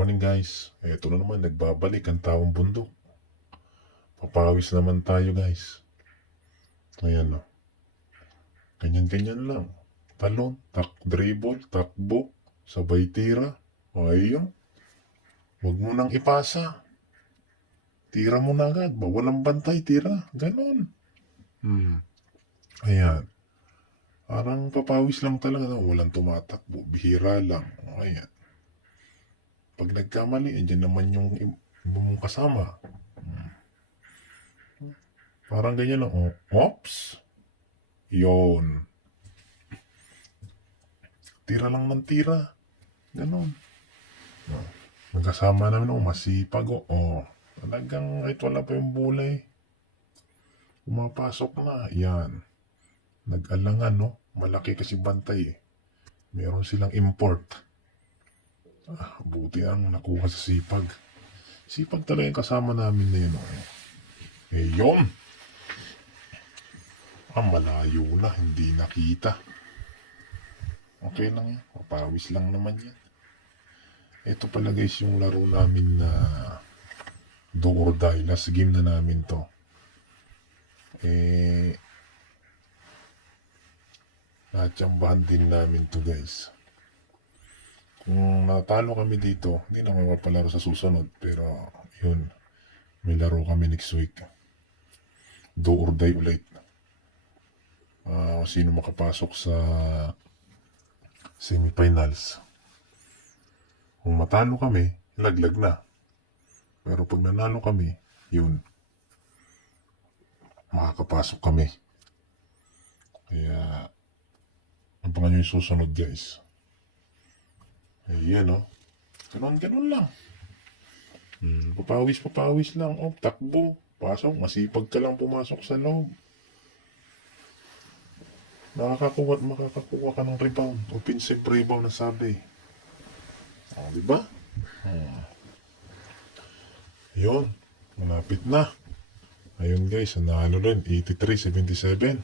Morning guys, eto na naman nagbabalik ang taong bundok. Papawis naman tayo guys. Ayan o. Ganyan-ganyan lang. Talon, dribble, takbo, sabay tira. O ayun. Huwag mo nang ipasa. Tira mo na agad. Walang bantay, tira. Ganon. Ayan. Parang papawis lang talaga. Walang tumatakbo. Bihira lang. Ayan. Pag nagkamali, andyan naman yung iba mong kasama. Parang ganyan lang. Oh, oops. Yon. Tira lang ng tira. Ganon. Oh, magkasama namin, masipag. Talagang kahit wala pa yung bulay. Pumapasok na. Yan. Nag-alangan, no? Malaki kasi bantay eh. Meron silang import. Buti ang nakuha sa sipag. Sipag talaga yung kasama namin na yun. Yun. Malayo na. Hindi nakita. Okay lang yan. Papawis lang naman yan. Ito pala guys yung laro namin na do or die. Last game na namin to. Natsambahan din namin to guys. Kung natalo kami dito, hindi naman mapalaro sa susunod. Pero yun, may laro kami next week. Do or die ulit. Sino makapasok sa semifinals. Kung matalo kami, laglag na. Pero pag nanalo kami, yun, makakapasok kami. Kaya, abangan nyo yung susunod guys. Ayan o. Ganon lang. Papawis lang. Takbo. Pasok. Masipag ka lang pumasok sa loob. Makakakuha ka ng rebound. Offensive rebound na sabi. Diba? Yun. Malapit na. Ayun guys, nanalo rin. 83-77.